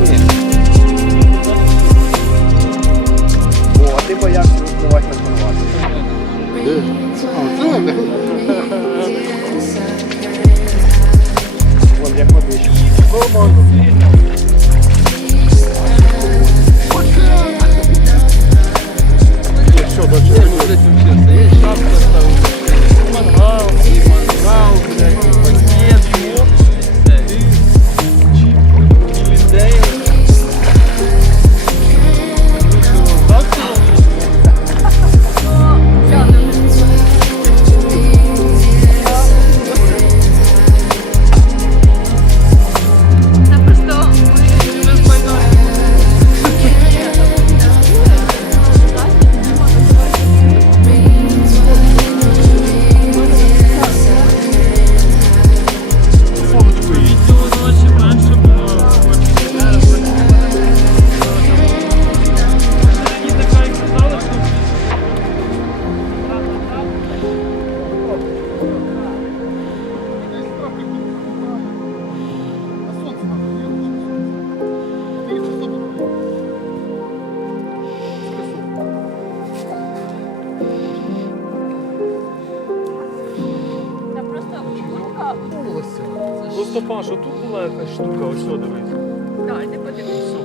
Місці. О, а ти боявся випливати на конвасі. Вон як водичка. Куртка. Просто Паш, тут була якась штука, ось що дивись. Так, не подивись.